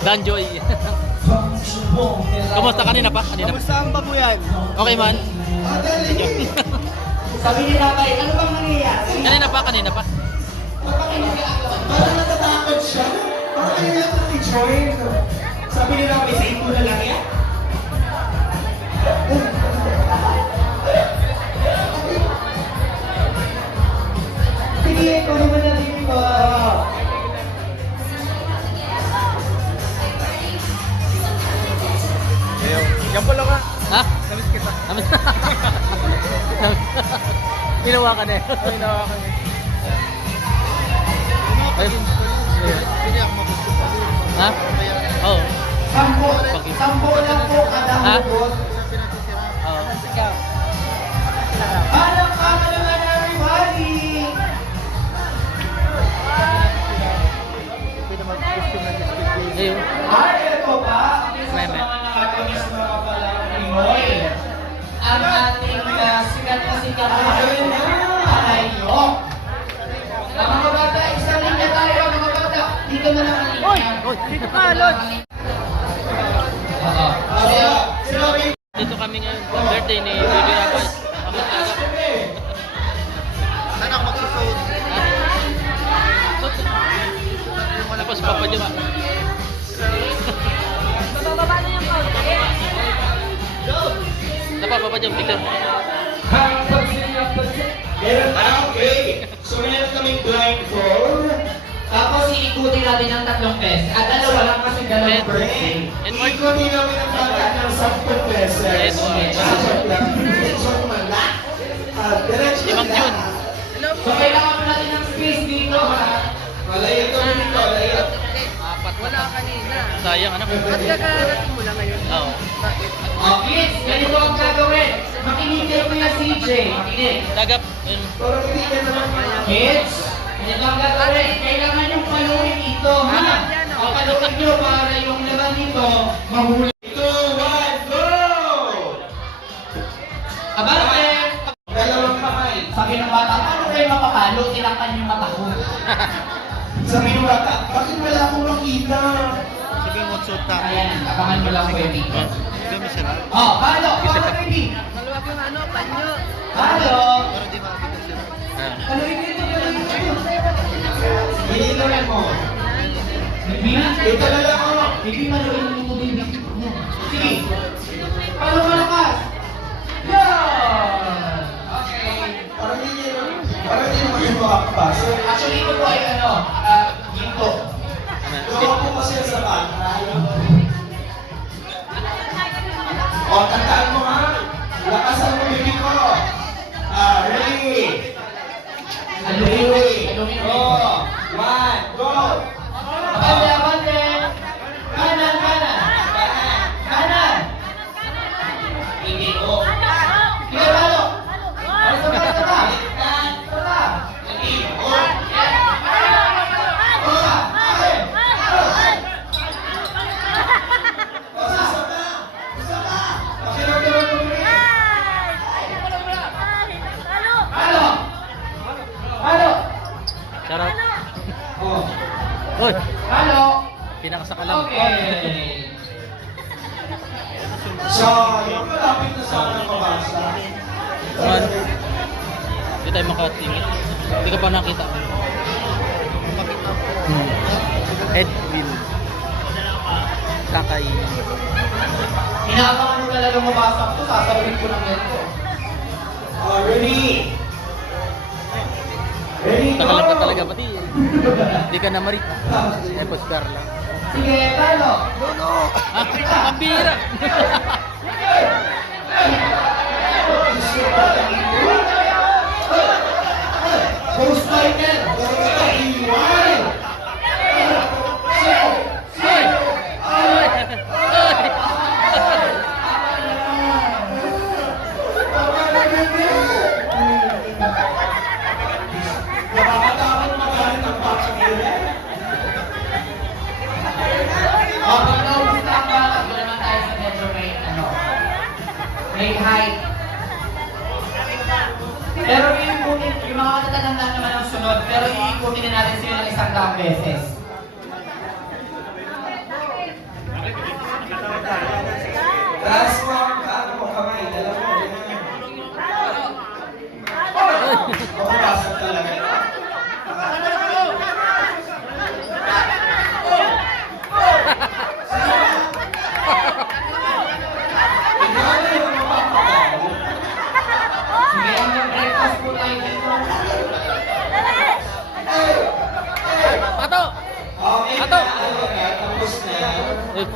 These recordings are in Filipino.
Danjoy. Kumusta kanina pa? Kanina pa. Kamusta ang babuyan? Okay man. Sabi ni Tatay, ano bang nangyayari? Kanina pa. Parang natatakot siya. Parang ayaw natin i-join. Sabi ni Tatay, sa ito na lang yan? Sige, ikaw naman natin ito. Yan pala ka. Ha? Namiss kita. Ginawa ka na eh. Ginawa ka niya. Ayun. Hindi ako magusto pa. Ha? Oo. Sampo lang po kada Ha? hugot. Oo. Anak-anak naman everybody! Ayun. Ay, ito ba? Isa sa Meme. mga nakatulis na kapalang Pinoy. Ang ating sikat na Palayo. Mga bata, isang linya tayo, mga bata. Dito na lang ang linya. Oy, dito ka, Lods. Dito kami ngayon. Birthday ni Baby Rabas. Kami talaga. Sana ako magsusuot. Tapos Papa Jom. Bababa na yung konti. Napa, Papa Jom, tignan. Meron na, okay. So meron kaming blindfold. Tapos iikutin natin ng 3 pesos. At dalawa lang kasi dalawang birthday. And more. Iikutin namin ang bata ng 10 pesos. And more. Joke lang. Joke man lang. Diretso Limang lang. June. So kailangan mo natin ng space dito, ha? Malayo to dito, malayo. Apat. Wala kanina. Sayang, ano? Ba't kakarating mo lang ngayon? Oo. Bakit? Oh, kids, ganito ang gagawin. Makinig kayo kuya CJ. Makinig. Tagap. Yun. Parang hindi ka naman kids, ganito ang gagawin. Kailangan yung paluin ito, ha? O paluin nyo para yung laman nito mahuli. 2, 1, go! Abante! Dalawang kamay. Sabi ng bata, paano kayo mapapalo? Tilakan yung mata ko. Sabi ng bata, bakit wala akong makita? Sige, magsuot tayo. Ayan, abangan mo lang kayo dito. Sige, masarap. Oh, palo! Palo, baby! Maluwag yung ano, panyo. Palo! Para di makakita sila. Paluin nyo ito, paluin nyo ito. Hililan mo. Baby, ito na lang ako. Baby, paluin mo ito, baby. Yan. Sige. Palo malakas. Yan! Okay. Parang hindi naman yung makakabas. Actually, ito po ay ano, ginto. Gawa po kasi sa bata. O, tandaan mo ha. Lakasan mo baby ko. Ready? Ready? Go! 1, go! Abante, abante! Kanan, kanan! Kanan! Hindi ko. Hindi, palo! Ano sa mga ito ba? Ito ba? Hindi ko. Charot. Oh. Hoy, Halo. pinakasakalam. Okay. So, yung malapit na sana mabasa. Man. Hindi tayo makatingin. Hindi ka pa nakita. Edwin. Kakay. Inaabangan mo talaga mabasa ko, sasabihin ko ng ganito. Ready? Ready, go! Takalam ka talaga pati. Hindi ka na marita. Epos lang. Sige, talo! Ah, ang bira. Ghost fighter! Iwan! Nakakatakot magalit ang pakagiri. Pag naubos na ang bata, doon naman tayo sa medyo may height. Pero iikutin, yung mga matatanda naman ang sunod, pero iikutin na natin sila ng 100 beses. tapos na. Eh,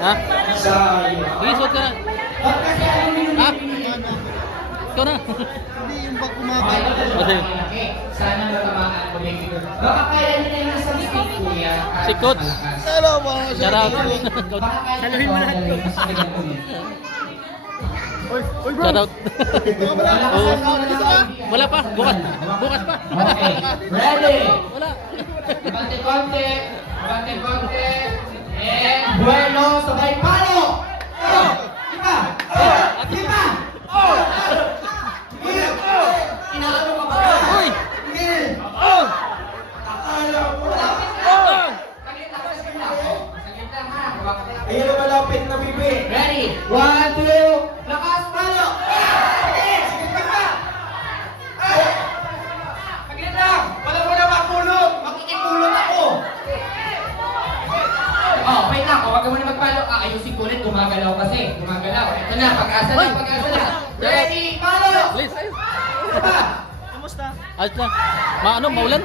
ha? Sayang. Sige, suot ka na. Ba't kasi ano yun? Ha? Ikaw na. Hindi yung bag kumabay. Kasi, Sana matamaan ko yung video. Baka kaya nila yung nasa mistake, kuya. si Coach. Hello po. Shout out. Saluhin mo lahat ko. Shout out. Oo. Wala pa. Bukas. Bukas pa. Okay, ready? Wala. Konti-konti. Konti-konti. And bueno, sabay palo! Oh! Diba? Oh! Diba? Oh! Inaano ka ba? Uy! Hindi! Oh! Akala mo na. Oh! Saglit lang, saglit lang. Saglit lang ha. Ayun na malapit na bibi. Ready? 1, 2, lakas, palo! Sige, sige pa! Saglit lang! Wala mo na makulog! Makikipulot ako! Oh, wait lang. Huwag ka muna magpalo. Ayusin ko ulit. Gumagalaw kasi. Gumagalaw. Ito na. Pag-asa na. Pag-asa na. Ready? Palo! Please. Diba? Ayos lang. Maulan?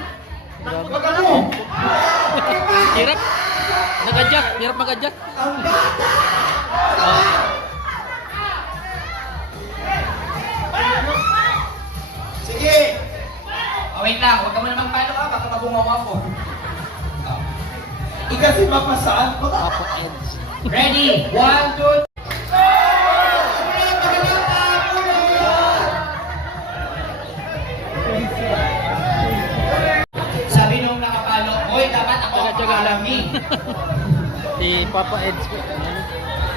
Huwag ano? Hirap. Nag-adjust. Hirap mag-adjust. Ang bata! Sige! Oh, wait lang. Huwag ka muna magpalo ka. Baka mabungaw ako. Ikasi mapasaan ko. Papa Eds. Ready? 1, 2, sabi nung nakapalo, hoy, dapat ako ang Tsaga-tsaga lang. malamig. Si Papa Eds.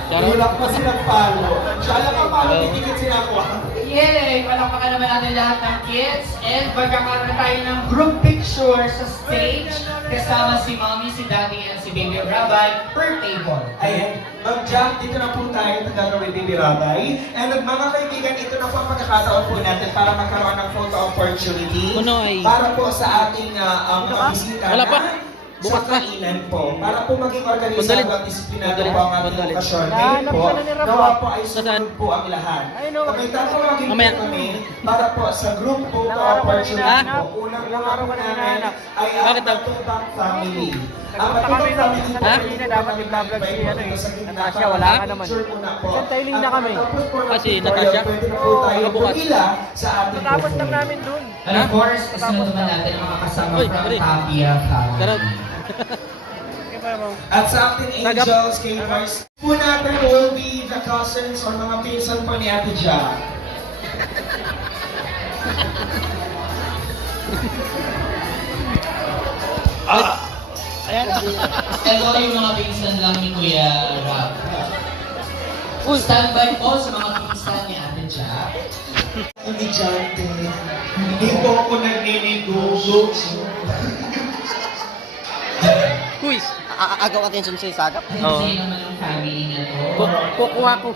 Shout out. Wala pa silang palo. Siya lang ang palo, titigit sila ko. Yay! Palakpakan naman natin lahat ng kids. And magkakaroon tayo ng group picture sa stage kasama si Mommy, si Daddy, and si Baby Rabay per table. Ayan. Mag-jump, dito na po tayo gagawin Baby Rabay. And mga kaibigan, ito na po ang pagkakataon po natin para magkaroon ng photo opportunity. Puno ay- Para po sa ating mga bisita Wala pa. na Bukas sa pa. kainan po. Para po maging organisado Condolit. at disiplinado Condolit. po ang ating Condolit. okasyon. Ngayon po, nawa po ay Saan? sumunod po ang lahat. Kami tatawagin po Mamaya. kami para po sa group photo opportunity Ha? po. Unang araw po namin ay ang Bakit daw? Matubang Family. Ang Matubang Family po Ha? ay dapat i-vlog si sa gitna. Natasha, wala ka naman. Picture muna po. Santailing na kami. At matapos po ng Kasi tutorial, Natasha? pwede na po tayo Bukas. pumila sa ating Tapos buffet. lang namin dun. And of course, kasunod naman natin ang mga kasama Uy, from pare. Tapia Shout out. Family. At sa acting angels, kay Vice, po natin will be the cousins or mga pinsan po ni Ate Ja. Ito yung mga pinsan lang ni Kuya Rob. Standby po sa mga pinsan ni Ate Jack. Hindi Jante. Hindi po ako nagninigo. Quiz. Agaw attention sa sagap. Oo. Kasi naman ang family na to. Kukuha ko.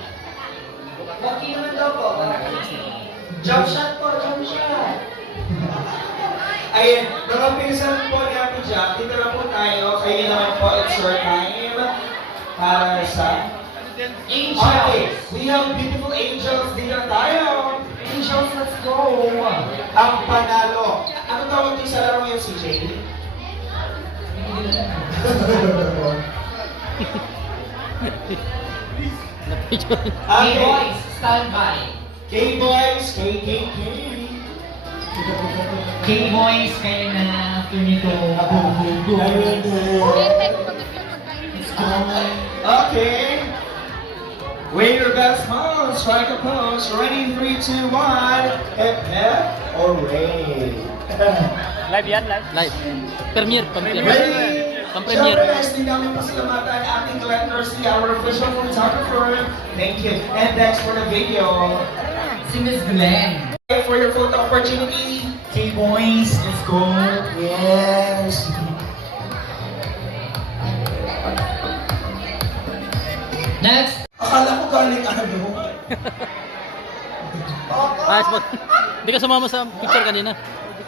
Okay naman daw po. Jump shot po, jump shot. Ayun, mga pinsan po ni Ate Ja, dito na po tayo. Kayo naman po, it's your time. Para sa angels. Okay, we have beautiful angels. Dito na tayo. Angels, let's go. Ang panalo. Ano tawag din sa laro yung CJ? Hey boys, standby. K-Boys, KKK. K-boys, kayo na after nito. Okay. Wave your best smile, strike a pose. Ready, 3, 2, 1. Hip, hip, hooray. Live yan, live. Live. Premiere. Premiere. Ready? Pang-premiere. Siyempre, guys, hindi namin pasalamatan ang ating collectors, our official photographer. Thank you. And thanks for the video. Si Miss Glenn. For your photo opportunity. K-boys, let's go. Yes. Next. Akala ko galing ano. Ayos po. Hindi ka sumama sa picture kanina.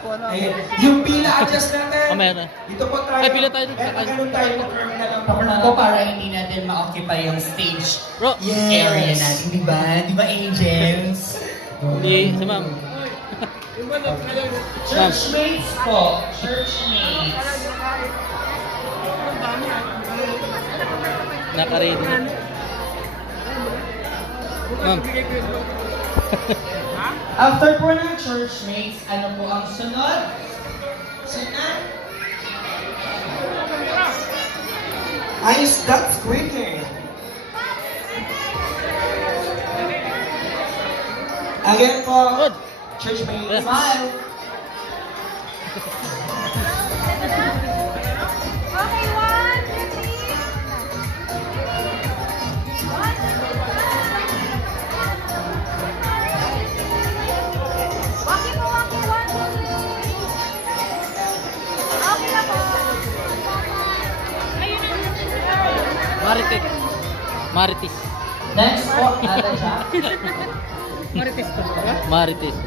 Ayun. Yung pila adjust natin. Mamaya na. Dito po tayo. Ay, pila tayo. Eh, ganun tayo mag-terminal lang po. Ako para hindi natin ma-occupy yung stage Bro. area natin, di ba? Di ba, angels? Hindi. Si ma'am. Churchmates po. Churchmates. Naka-ready na. Ma'am. After po ng churchmates, ano po ang sunod? Sunod? Ay, that's quicker. Again po, Good. churchmates. Smile! Okay, 1, 2, 3. Waki po, waki. 1, 2, 3. Okay na po. Marites. Marites. Next po, Ate Jack. Marites.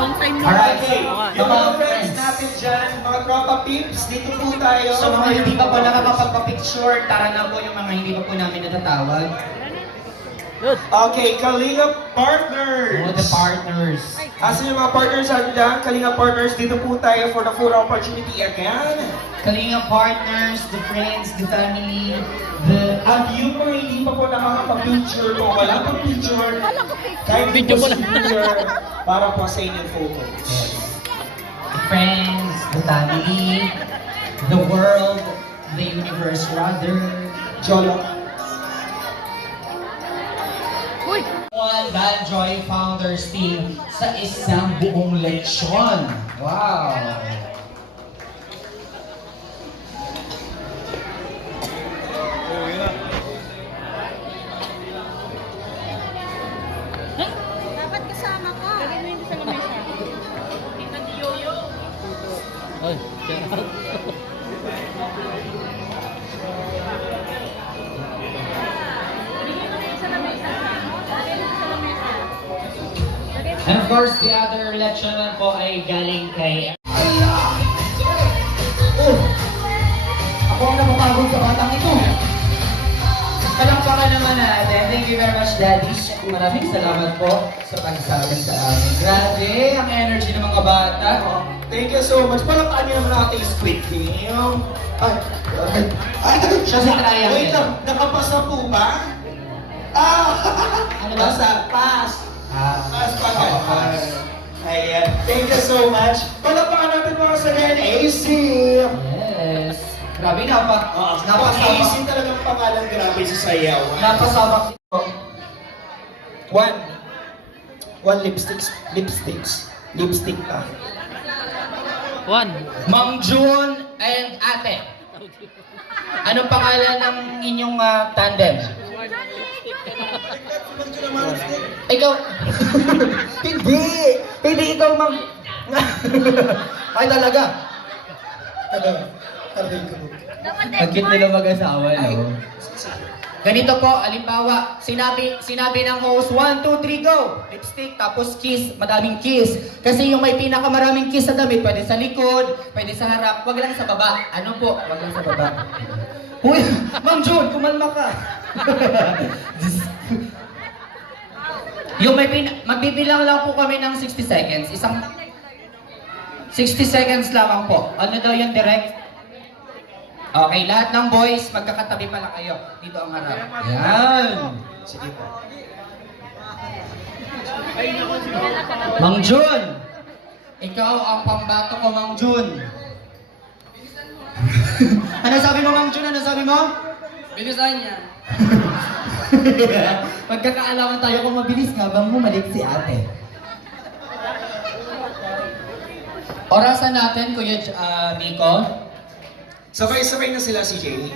Alright, Okay, yung mga friends natin dyan, mga tropa peeps, dito po tayo. So mga hindi pa po nakakapagpa-picture, tara na po yung mga hindi pa po namin natatawag. Good. Okay, Kalinga Partners. Oh, the partners. Asan yung mga partners dyan? Kalinga Partners, dito po tayo for the full opportunity again. Kalinga partners, the friends, the family, the... At yung mga hindi pa po nakakapag-picture o wala pang picture, kahit Video po mo lang. picture para po sa inyong photos. The friends, the family, the world, the universe rather. Jolo. One Bad Joy Founders Team sa isang buong leksyon. Wow! Dapat kasama ko. Lagyan mo yun sa lamesa. Kita ni Yoyo. Ay, shout out. Lagyan mo yun sa lamesa. Lagyan mo sa lamesa. Lagyan mo. And of course, the other election naman po ay galing kay... Ako ang napapagod sa batang ito. Palakpakan naman natin. Thank you very much, Daddy. Maraming salamat po sa pagsama sa amin. Grabe, ang energy ng mga bata. Thank you so much. Palakpakan niyo naman natin yung Squid Game. Ay, Siya si Triangle. wait lang, nakapasa po ba? Ah! Ano ba? Pass. Ah, Pass pa pass. Ayan. Thank you so much. Palakpakan natin mga sa NAC. yes. Grabe, napasabak. Napaka-easy talagang pangalan, grabe sa sayaw. Napasabak. One lipstick pa. One. Mang June and Ate. Anong pangalan ng inyong tandem? Ikaw. Hindi ikaw, Mang. Ay, talaga. Ang cute nila mag-asawa, no? Ganito po, alimbawa, sinabi ng host, 1, 2, 3, go! Lipstick, tapos kiss, madaming kiss. Kasi yung may pinakamaraming kiss sa damit, pwede sa likod, pwede sa harap, wag lang sa baba. Ano po? Wag lang sa baba. Uy, Ma'am June, kumalma ka. Yung magbibilang lang po kami ng 60 seconds. 60 seconds lamang po. Ano daw yung direct? Okay, lahat ng boys, magkakatabi pala kayo. Dito ang harap. Yan. Sige po. Mang Jun! Ikaw ang pambato ko, Mang Jun. Ano sabi mo, Mang Jun? Ano sabi mo? Bilisan niya. Magkakaalaman tayo kung mabilis nga bang bumalik si ate. Orasan natin, Kuya Nico. Sabay-sabay na sila si Jay.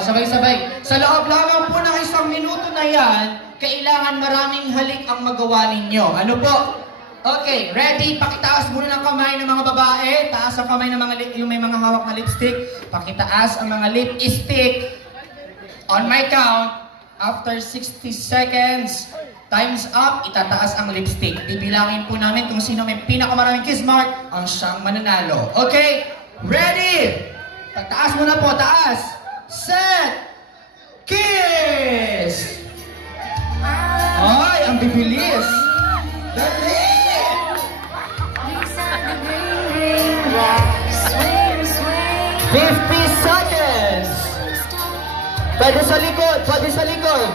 Sabay-sabay. Sa loob lamang po ng 1 minuto na yan, kailangan maraming halik ang magawa ninyo. Ano po? Okay, ready? Pakitaas muna ng kamay ng mga babae. Taas ang kamay ng mga yung may mga hawak na lipstick. Pakitaas ang mga lipstick. On my count, after 60 seconds, time's up, itataas ang lipstick. Bibilangin po namin kung sino may pinakamaraming kiss mark ang siyang mananalo. Okay? Ready? Pagtaas muna po, taas. Set! Kiss! Ay, ang bibilis! Dali! 50 seconds! seconds. Pwede sa likod, pwede sa likod.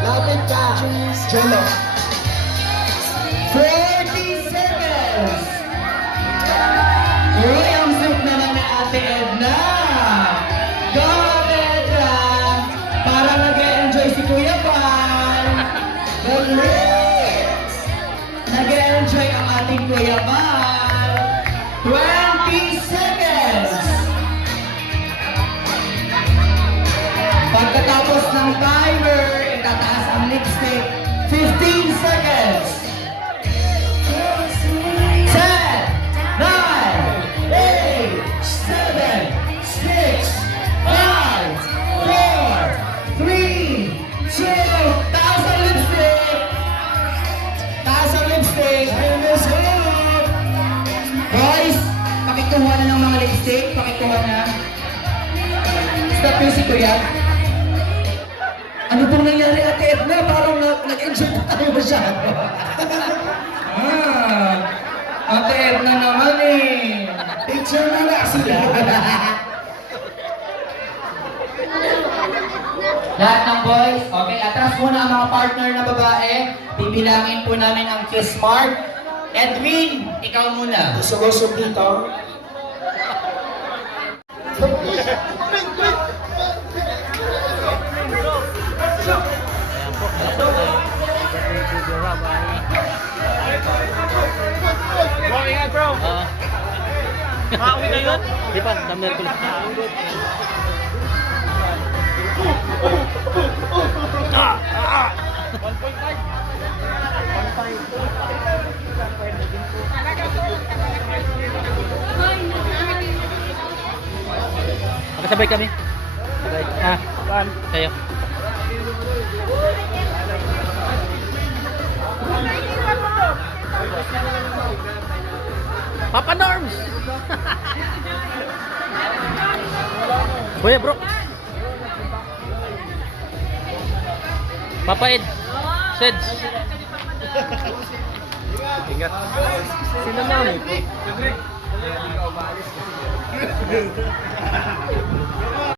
Lapit ka. Jello. 40 seconds. Uy, ang sweet naman na Ate Edna. Go, Ate Edna. Para nag-enjoy si Kuya Val. Galit. Nag-enjoy ang ating Kuya Val. 20 seconds. Pagkatapos ng timer, itataas ang lipstick. 15 seconds. 10, 9, 8, 7, 6, 5, 4, 3, 2, taas ang lipstick. Taas ang lipstick. Boys, pakikuha na ng mga lipstick. Pakikuha na. Stop music ko yan. Ano pong nangyari, Ate Edna? Parang nag-enjoy na tayo masyado. Ate Edna naman eh. Picture na nga sila. Lahat ng boys, okay, atras muna ang mga partner na babae. Bibilangin po namin ang kiss mark. Edwin, ikaw muna. Gusto dito. Ayan po. Video Rob ay... bro. Makauwi na yun? Di pa, thumbnail ko lang. Magkasabay kami. Sabay. Kayo. Papa Norms! Kuya bro. Papa Ed. Seds. Sino na